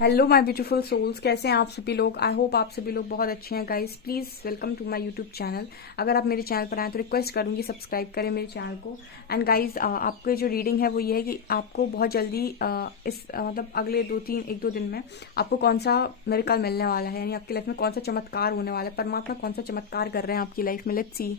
Hello my beautiful souls, कैसे हैं आप सभी लोग। आई होप आप सभी लोग बहुत अच्छे हैं। Guys please welcome to my YouTube channel. अगर आप मेरे चैनल पर आए तो रिक्वेस्ट करूंगी सब्सक्राइब करें मेरे चैनल को। एंड गाइस आपके जो रीडिंग है वो ये है कि आपको बहुत जल्दी मतलब अगले 1-2 दिन में आपको कौन सा मिरेकल मिलने वाला है, यानी आपकी लाइफ में कौन सा चमत्कार होने वाला है, परमात्मा कौन सा चमत्कार कर रहे हैं आपकी लाइफ में। Let's see.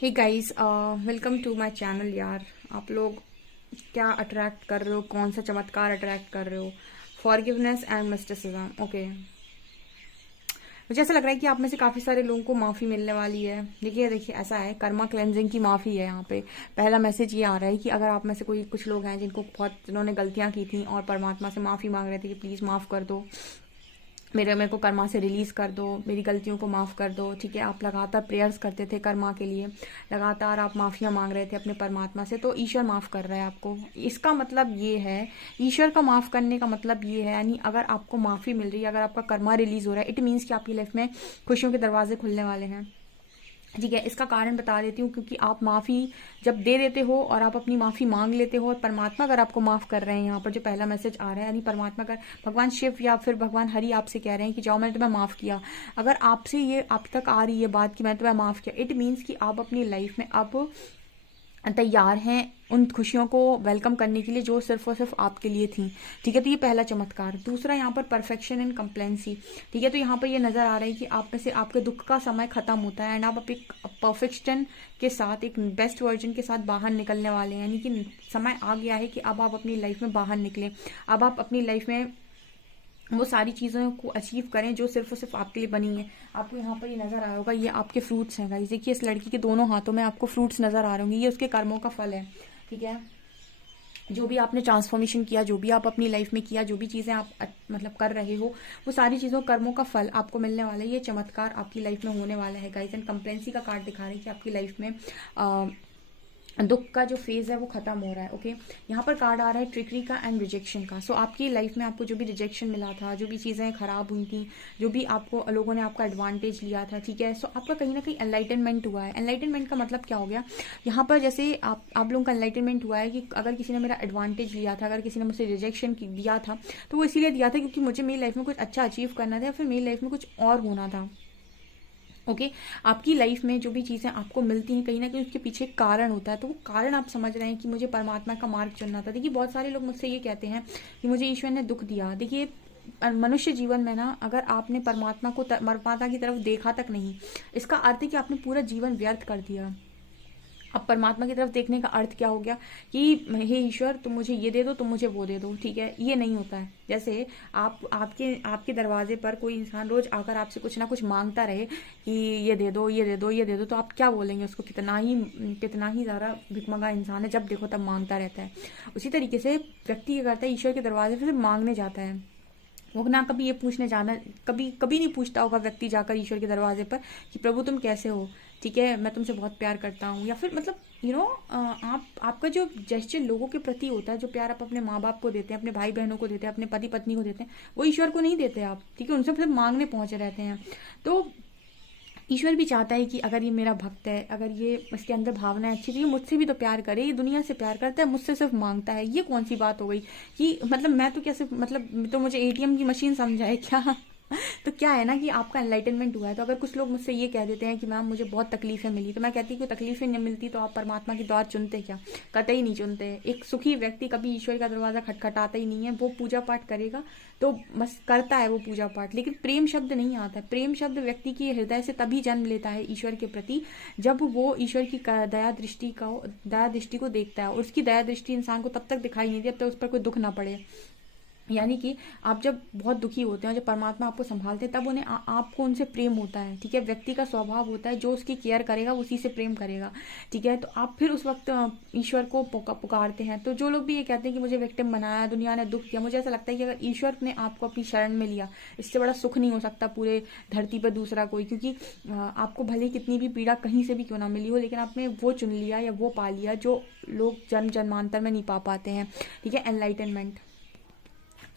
Hey guys, welcome to my channel. यार आप लोग क्या अट्रैक्ट कर रहे हो, कौन सा चमत्कार अट्रैक्ट कर रहे हो? Forgiveness and mysticism. ओके, मुझे ऐसा लग रहा है कि आप में से काफ़ी सारे लोगों को माफ़ी मिलने वाली है। देखिए ऐसा है, कर्मा क्लेंजिंग की माफ़ी है यहाँ पे। पहला मैसेज ये आ रहा है कि अगर आप में से कुछ लोग हैं जिन्होंने गलतियाँ की थी और परमात्मा से माफ़ी मांग रहे थे कि प्लीज़ माफ़ कर दो, मेरे को कर्मा से रिलीज़ कर दो, मेरी गलतियों को माफ़ कर दो। ठीक है, आप लगातार प्रेयर्स करते थे कर्मा के लिए, लगातार आप माफ़िया मांग रहे थे अपने परमात्मा से, तो ईश्वर माफ़ कर रहा है आपको। इसका मतलब ये है, ईश्वर का माफ़ करने का मतलब ये है, यानी अगर आपको माफ़ी मिल रही है, अगर आपका कर्मा रिलीज़ हो रहा है, इट मीन्स कि आपकी लाइफ में खुशियों के दरवाजे खुलने वाले हैं। ठीक है, इसका कारण बता देती हूँ, क्योंकि आप माफ़ी जब दे देते हो और आप अपनी माफ़ी मांग लेते हो और परमात्मा अगर आपको माफ़ कर रहे हैं, यहाँ पर जो पहला मैसेज आ रहा है, यानी परमात्मा अगर भगवान शिव या फिर भगवान हरि आपसे कह रहे हैं कि जाओ मैंने तुम्हें माफ़ किया, अगर आपसे ये आप तक आ रही है बात कि मैंने तुम्हें माफ़ किया, इट मीन्स कि आप अपनी लाइफ में अब तैयार हैं उन खुशियों को वेलकम करने के लिए जो सिर्फ और सिर्फ आपके लिए थी। ठीक है, तो ये पहला चमत्कार। दूसरा यहाँ पर परफेक्शन एंड कंप्लेंसी। ठीक है, तो यहाँ पर ये नजर आ रहा है कि आप में से आपके दुख का समय खत्म होता है एंड आप एक परफेक्शन के साथ, एक बेस्ट वर्जन के साथ बाहर निकलने वाले हैं, यानी कि समय आ गया है कि अब आप अपनी लाइफ में बाहर निकलें। अब आप अपनी लाइफ में वो सारी चीज़ों को अचीव करें जो सिर्फ और सिर्फ आपके लिए बनी है। आपको यहाँ पर ये नज़र आ रहा होगा, ये आपके फ्रूट्स हैं गाइस। देखिए इस लड़की के दोनों हाथों में आपको फ्रूट्स नज़र आ रहे होंगे, ये उसके कर्मों का फल है। ठीक है, जो भी आपने ट्रांसफॉर्मेशन किया, जो भी आप अपनी लाइफ में किया, जो भी चीज़ें आप मतलब कर रहे हो, वो सारी चीज़ों कर्मों का फल आपको मिलने वाला है। ये चमत्कार आपकी लाइफ में होने वाला है गाइस। एंड कंप्लेंसी का कार्ड दिखा रहे हैं कि आपकी लाइफ में दुख का जो फेज है वो खत्म हो रहा है। ओके, यहाँ पर कार्ड आ रहा है ट्रिकरी का एंड रिजेक्शन का। सो आपकी लाइफ में आपको जो भी रिजेक्शन मिला था, जो भी चीज़ें खराब हुई थी, जो भी आपको लोगों ने आपका एडवांटेज लिया था, ठीक है, सो आपका कहीं ना कहीं एनलाइटनमेंट हुआ है। एनलाइटनमेंट का मतलब क्या हो गया यहाँ पर, जैसे आप लोगों का एनलाइटनमेंट हुआ है कि अगर किसी ने मेरा एडवांटेज लिया था, अगर किसी ने मुझसे रिजेक्शन दिया था, तो वो इसीलिए दिया था क्योंकि मुझे मेरी लाइफ में कुछ अच्छा अचीव करना था या फिर मेरी लाइफ में कुछ और होना था। ओके, आपकी लाइफ में जो भी चीज़ें आपको मिलती हैं, कहीं ना कहीं उसके पीछे एक कारण होता है, तो वो कारण आप समझ रहे हैं कि मुझे परमात्मा का मार्ग चुनना था। देखिए बहुत सारे लोग मुझसे ये कहते हैं कि मुझे ईश्वर ने दुख दिया। देखिए मनुष्य जीवन में ना, अगर आपने परमात्मा की तरफ देखा तक नहीं, इसका अर्थ है कि आपने पूरा जीवन व्यर्थ कर दिया। अब परमात्मा की तरफ देखने का अर्थ क्या हो गया कि हे ईश्वर तुम मुझे ये दे दो, तुम मुझे वो दे दो, ठीक है, ये नहीं होता है। जैसे आप आपके दरवाजे पर कोई इंसान रोज आकर आपसे कुछ ना कुछ मांगता रहे कि ये दे दो, ये दे दो, ये दे दो, तो आप क्या बोलेंगे उसको? कितना ही ज़्यादा भिखमंगा इंसान है, जब देखो तब मांगता रहता है। उसी तरीके से व्यक्ति क्या करता है, ईश्वर के दरवाजे पर सिर्फ मांगने जाता है। वो ना कभी ये पूछने जाना, कभी कभी नहीं पूछता होगा व्यक्ति जाकर ईश्वर के दरवाजे पर कि प्रभु तुम कैसे हो, ठीक है, मैं तुमसे बहुत प्यार करता हूँ, या फिर मतलब आप आपका जो जेस्चर लोगों के प्रति होता है, जो प्यार आप अपने माँ बाप को देते हैं, अपने भाई बहनों को देते हैं, अपने पति पत्नी को देते हैं, वो ईश्वर को नहीं देते आप, ठीक है, उनसे सिर्फ मांगने पहुंचे रहते हैं। तो ईश्वर भी चाहता है कि अगर ये मेरा भक्त है, अगर ये इसके अंदर भावना अच्छी, तो ये मुझसे भी तो प्यार करे, ये दुनिया से प्यार करता है, मुझसे सिर्फ मांगता है। ये कौन सी बात हो गई कि मतलब मैं तो कैसे, मतलब तो मुझे एटीएम की मशीन समझाए क्या? तो क्या है ना कि आपका एनलाइटनमेंट हुआ है। तो अगर कुछ लोग मुझसे ये कह देते हैं कि मैम मुझे बहुत तकलीफें मिली, तो मैं कहती हूँ कि तकलीफें नहीं मिलती तो आप परमात्मा की द्वार चुनते क्या? कतई नहीं चुनते। एक सुखी व्यक्ति कभी ईश्वर का दरवाजा खटखटाता ही नहीं है। वो पूजा पाठ करेगा तो बस करता है वो पूजा पाठ, लेकिन प्रेम शब्द नहीं आता है। प्रेम शब्द व्यक्ति के हृदय से तभी जन्म लेता है ईश्वर के प्रति, जब वो ईश्वर की दया दृष्टि को देखता है। और उसकी दया दृष्टि इंसान को तब तक दिखाई नहीं दी जब तक उस पर कोई दुख ना पड़े। यानी कि आप जब बहुत दुखी होते हैं, जब परमात्मा आपको संभालते हैं, तब उन्हें आपको उनसे प्रेम होता है, ठीक है। व्यक्ति का स्वभाव होता है जो उसकी केयर करेगा उसी से प्रेम करेगा, ठीक है। तो आप फिर उस वक्त ईश्वर को पुकारते हैं। तो जो लोग भी ये कहते हैं कि मुझे विक्टिम बनाया, दुनिया ने दुख किया, मुझे ऐसा लगता है कि अगर ईश्वर ने आपको अपनी शरण में लिया, इससे बड़ा सुख नहीं हो सकता पूरे धरती पर दूसरा कोई। क्योंकि आपको भले कितनी भी पीड़ा कहीं से भी क्यों ना मिली हो, लेकिन आपने वो चुन लिया या वो पा लिया जो लोग जन्म जन्मांतर में नहीं पा पाते हैं, ठीक है, एनलाइटनमेंट।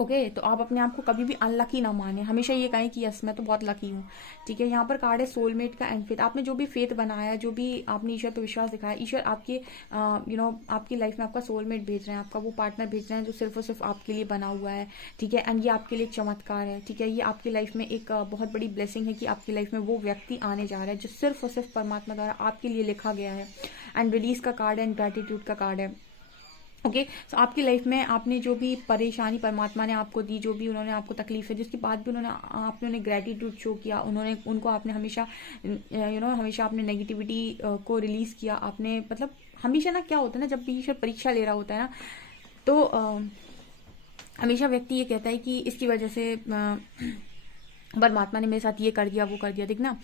ओके तो आप अपने आप को कभी भी अनलकी ना माने, हमेशा ये कहें कि यस मैं तो बहुत लकी हूँ, ठीक है। यहाँ पर कार्ड है सोलमेट का एंड फेथ। आपने जो भी फेथ बनाया, जो भी आपने ईश्वर पर विश्वास दिखाया, ईश्वर आपके आपकी लाइफ में आपका सोलमेट भेज रहे हैं, आपका वो पार्टनर भेज रहे हैं जो सिर्फ और सिर्फ आपके लिए बना हुआ है, ठीक है। एंड ये आपके लिए एक चमत्कार है, ठीक है। ये आपकी लाइफ में एक बहुत बड़ी ब्लेसिंग है कि आपकी लाइफ में वो व्यक्ति आने जा रहा है जो सिर्फ और सिर्फ परमात्मा द्वारा आपके लिए लिखा गया है। एंड रिलीज का कार्ड है एंड ग्रेटिट्यूड का कार्ड है। ओके सो आपकी लाइफ में आपने जो भी परेशानी परमात्मा ने आपको दी, जो भी उन्होंने आपको तकलीफ है, जिसके बाद भी आपने उन्हें ग्रेटिट्यूड शो किया, उनको आपने हमेशा हमेशा आपने नेगेटिविटी को रिलीज किया। आपने मतलब हमेशा ना क्या होता है ना, जब भी ईश्वर परीक्षा ले रहा होता है ना, तो हमेशा व्यक्ति ये कहता है कि इसकी वजह से परमात्मा ने मेरे साथ ये कर दिया, वो कर दिया। देखना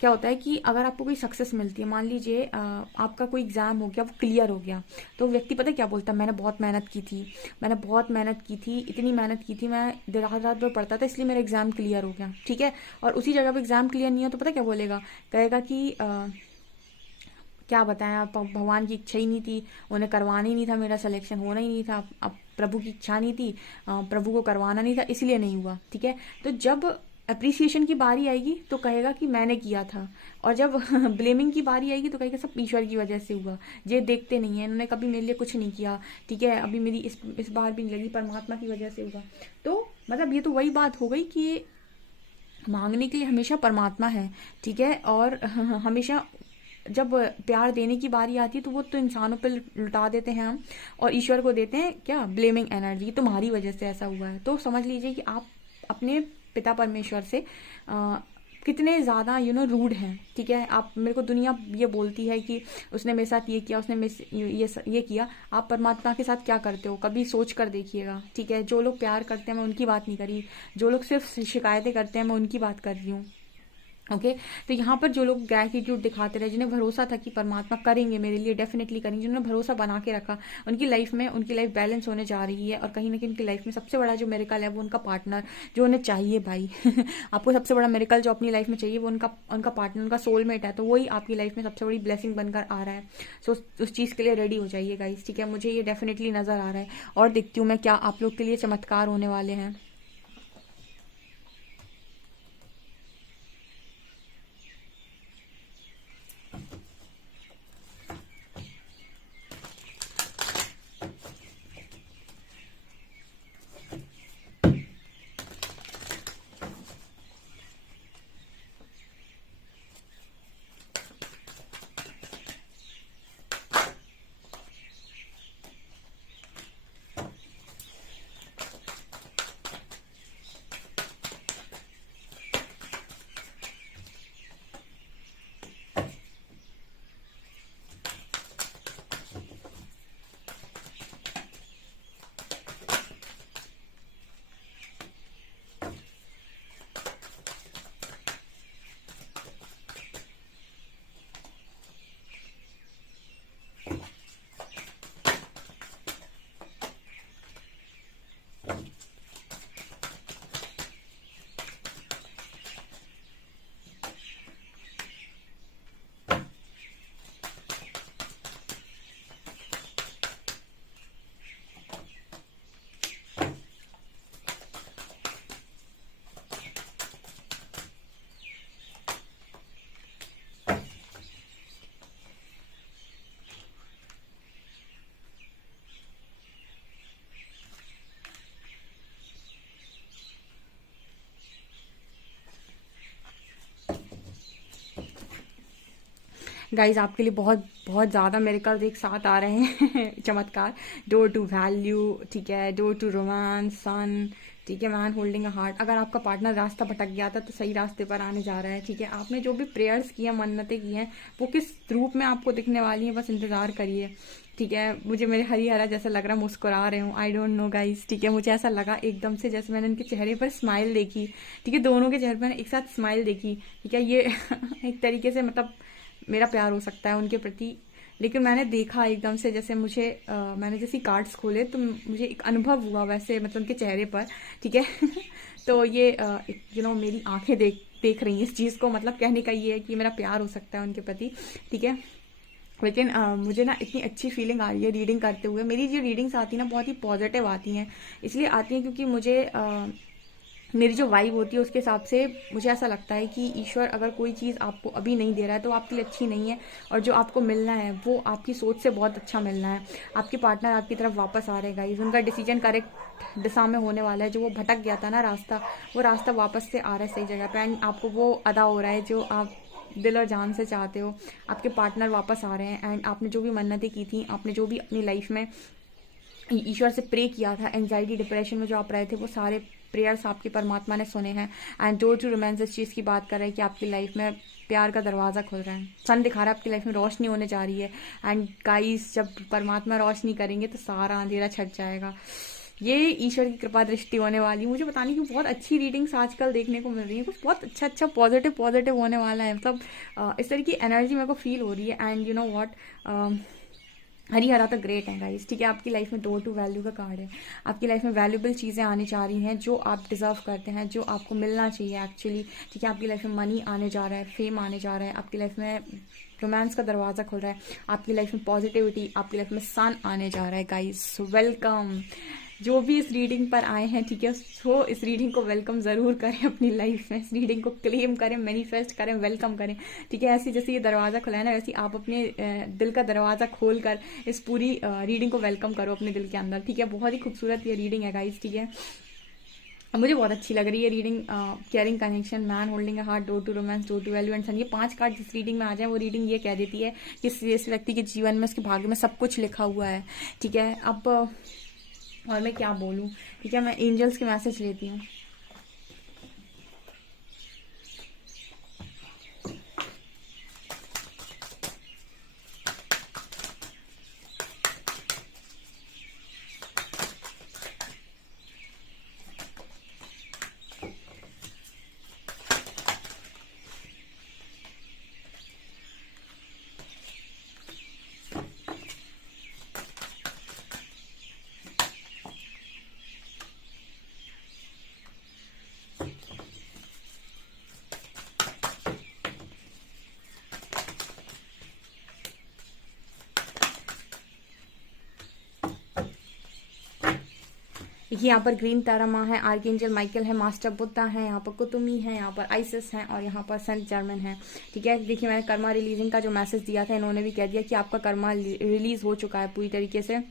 क्या होता है कि अगर आपको कोई सक्सेस मिलती है, मान लीजिए आपका कोई एग्जाम हो गया, वो क्लियर हो गया, तो व्यक्ति पता क्या बोलता है, मैंने बहुत मेहनत की थी, इतनी मेहनत की थी, मैं रात रात भर पढ़ता था, इसलिए मेरा एग्जाम क्लियर हो गया, ठीक है। और उसी जगह पर एग्जाम क्लियर नहीं हो तो पता क्या बोलेगा, कहेगा कि क्या बताएं आप, भगवान की इच्छा ही नहीं थी, उन्हें करवाना ही नहीं था, मेरा सिलेक्शन होना ही नहीं था, अब प्रभु की इच्छा नहीं थी, प्रभु को करवाना नहीं था, इसलिए नहीं हुआ, ठीक है। तो जब अप्रिसिएशन की बारी आएगी तो कहेगा कि मैंने किया था, और जब ब्लेमिंग की बारी आएगी तो कहेगा सब ईश्वर की वजह से हुआ, ये देखते नहीं है, इन्होंने कभी मेरे लिए कुछ नहीं किया, ठीक है, अभी मेरी इस बार भी नहीं लगी, परमात्मा की वजह से हुआ। तो मतलब ये तो वही बात हो गई कि मांगने के लिए हमेशा परमात्मा है, ठीक है। और हमेशा जब प्यार देने की बारी आती है तो वो तो इंसानों पर लुटा देते हैं हम, और ईश्वर को देते हैं क्या, ब्लेमिंग एनर्जी, तुम्हारी वजह से ऐसा हुआ है। तो समझ लीजिए कि आप अपने पिता परमेश्वर से कितने ज़्यादा रूड हैं, ठीक है। आप मेरे को दुनिया ये बोलती है कि उसने मेरे साथ ये किया, उसने ये किया, आप परमात्मा के साथ क्या करते हो कभी सोच कर देखिएगा, ठीक है। जो लोग प्यार करते हैं मैं उनकी बात नहीं करी, जो लोग सिर्फ शिकायतें करते हैं मैं उनकी बात कर रही हूँ। ओके तो यहाँ पर जो लोग ग्रैटिट्यूड दिखाते रहे, जिन्हें भरोसा था कि परमात्मा करेंगे मेरे लिए, डेफिनेटली करेंगे, जिन्होंने भरोसा बना के रखा, उनकी लाइफ बैलेंस होने जा रही है। और कहीं ना कहीं उनकी लाइफ में सबसे बड़ा जो मेरिकल है वो उनका पार्टनर, जो उन्हें चाहिए भाई आपको सबसे बड़ा मेरिकल जो अपनी लाइफ में चाहिए वो उनका पार्टनर, उनका सोलमेट है, तो वही आपकी लाइफ में सबसे बड़ी ब्लेसिंग बनकर आ रहा है। सो उस चीज़ के लिए रेडी हो जाइए गाइस, ठीक है। मुझे ये डेफिनेटली नज़र आ रहा है, और देखती हूँ मैं क्या आप लोग के लिए चमत्कार होने वाले हैं। गाइज आपके लिए बहुत बहुत ज़्यादा मिरेकल्स एक साथ आ रहे हैं चमत्कार। डोर टू वैल्यू, ठीक है, डोर टू रोमांस, सन, ठीक है, मैन होल्डिंग अ हार्ट। अगर आपका पार्टनर रास्ता भटक गया था तो सही रास्ते पर आने जा रहा है, ठीक है। आपने जो भी प्रेयर्स की हैं, मन्नतें की हैं, वो किस रूप में आपको दिखने वाली हैं, बस इंतजार करिए, ठीक है। मुझे मेरे हरी-हरा जैसा लग रहा, मुस्कुरा रहे हूँ, आई डोंट नो गाइस, ठीक है। मुझे ऐसा लगा एकदम से जैसे मैंने उनके चेहरे पर स्माइल देखी, ठीक है, दोनों के चेहरे पर एक साथ स्माइल देखी, ठीक है। ये एक तरीके से मतलब मेरा प्यार हो सकता है उनके प्रति, लेकिन मैंने देखा एकदम से जैसे मुझे मैंने जैसे कार्ड्स खोले तो मुझे एक अनुभव हुआ वैसे, मतलब उनके चेहरे पर, ठीक है। तो ये मेरी आंखें देख देख रही हैं इस चीज़ को, मतलब कहने का ये है कि मेरा प्यार हो सकता है उनके प्रति, ठीक है। लेकिन मुझे ना इतनी अच्छी फीलिंग आ रही है रीडिंग करते हुए। मेरी जो रीडिंग्स आती हैं ना बहुत ही पॉजिटिव आती हैं, इसलिए आती हैं क्योंकि मुझे मेरी जो वाइब होती है उसके हिसाब से मुझे ऐसा लगता है कि ईश्वर अगर कोई चीज़ आपको अभी नहीं दे रहा है तो आपके लिए अच्छी नहीं है, और जो आपको मिलना है वो आपकी सोच से बहुत अच्छा मिलना है। आपके पार्टनर आपकी तरफ वापस आ रहे हैं गाइस, उनका डिसीजन करेक्ट दिशा में होने वाला है। जो वो भटक गया था ना रास्ता, वो रास्ता वापस से आ रहा है सही जगह पे, एंड आपको वो अदा हो रहा है जो आप दिल और जान से चाहते हो। आपके पार्टनर वापस आ रहे हैं, एंड आपने जो भी मन्नतें की थी, आपने जो भी अपनी लाइफ में ईश्वर से प्रे किया था, एंजाइटी डिप्रेशन में जो आप रहे थे, वो सारे प्रेयर्स आपकी परमात्मा ने सुने हैं। एंड डोर टू रोमांस इस चीज़ की बात कर रहे हैं कि आपकी लाइफ में प्यार का दरवाज़ा खुल रहा है, सन दिखा रहा है, आपकी लाइफ में रोशनी होने जा रही है। एंड गाइस, जब परमात्मा रोशनी करेंगे तो सारा अंधेरा छट जाएगा। ये ईश्वर की कृपा दृष्टि होने वाली। मुझे पता नहीं क्यों बहुत अच्छी रीडिंग्स आजकल देखने को मिल रही है, कुछ बहुत अच्छा अच्छा पॉजिटिव पॉजिटिव होने वाला है, मतलब इस तरह की एनर्जी मेरे को फील हो रही है। एंड यू नो व्हाट, हरी हरा तो ग्रेट है गाइस, ठीक है। आपकी लाइफ में डोर टू वैल्यू का कार्ड है। आपकी लाइफ में वैल्यूबल चीज़ें आने जा रही हैं जो आप डिजर्व करते हैं, जो आपको मिलना चाहिए एक्चुअली, ठीक है। आपकी लाइफ में मनी आने जा रहा है, फेम आने जा रहा है, आपकी लाइफ में रोमांस का दरवाज़ा खुल रहा है, आपकी लाइफ में पॉजिटिविटी, आपकी लाइफ में सन आने जा रहा है गाइस। वेलकम जो भी इस रीडिंग पर आए हैं, ठीक है, सो इस रीडिंग को वेलकम ज़रूर करें अपनी लाइफ में, इस रीडिंग को क्लेम करें, मैनिफेस्ट करें, वेलकम करें, ठीक है। ऐसे जैसे ये दरवाज़ा खुला है ना, वैसे आप अपने दिल का दरवाज़ा खोल कर इस पूरी रीडिंग को वेलकम करो अपने दिल के अंदर, ठीक है। बहुत ही खूबसूरत ये रीडिंग है गाइस, ठीक है। मुझे बहुत अच्छी लग रही है reading. Caring, connection, man holding a heart, door to romance, door to value and sun. ये 5 कार्ड जिस रीडिंग में आ जाए वो रीडिंग ये कह देती है कि इस व्यक्ति के जीवन में, उसके भाग्य में सब कुछ लिखा हुआ है, ठीक है। अब और मैं क्या बोलूँ, ठीक है। मैं एंजल्स के मैसेज लेती हूँ। देखिए यहाँ पर ग्रीन तारा माँ है, आर्कएंजल माइकल है, मास्टर बुद्धा है, यहाँ पर कुतुमी है, यहाँ पर आइसिस है, और यहाँ पर सेंट जर्मन है, ठीक है। देखिए मैंने कर्मा रिलीजिंग का जो मैसेज दिया था, इन्होंने भी कह दिया कि आपका कर्मा रिलीज हो चुका है पूरी तरीके से।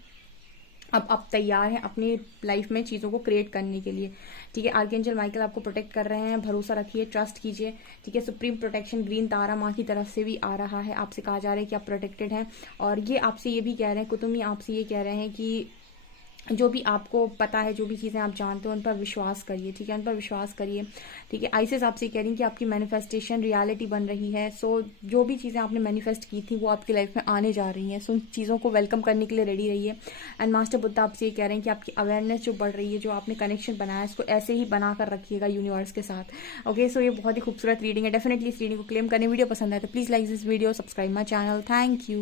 अब आप तैयार हैं अपनी लाइफ में चीज़ों को क्रिएट करने के लिए, ठीक है। आर्कएंजल माइकल आपको प्रोटेक्ट कर रहे हैं, भरोसा रखिए, ट्रस्ट कीजिए, ठीक है। सुप्रीम प्रोटेक्शन ग्रीन तारा माँ की तरफ से भी आ रहा है, आपसे कहा जा रहा है कि आप प्रोटेक्टेड हैं। और ये आपसे ये भी कह रहे हैं, कुतुमी आपसे ये कह रहे हैं कि जो भी आपको पता है, जो भी चीज़ें आप जानते हो, उन पर विश्वास करिए, ठीक है, उन पर विश्वास करिए, ठीक है। आइसिस आपसे कह रही हैं कि आपकी मैनिफेस्टेशन रियलिटी बन रही है। सो जो भी चीज़ें आपने मैनिफेस्ट की थी वो आपकी लाइफ में आने जा रही हैं, सो उन चीज़ों को वेलकम करने के लिए रेडी रहिए। एंड मास्टर बुद्धा आपसे ये कह रहे हैं कि आपकी अवेयरनेस जो बढ़ रही है, जो आपने कनेक्शन बनाया है, इसको ऐसे ही बना कर रखिएगा यूनिवर्स के साथ, ओके। सो ये बहुत ही खूबसूरत रीडिंग है, डेफिनेटली इस रीडिंग को क्लेम करने। वीडियो पसंद आए तो please like this video, subscribe my channel, thank you.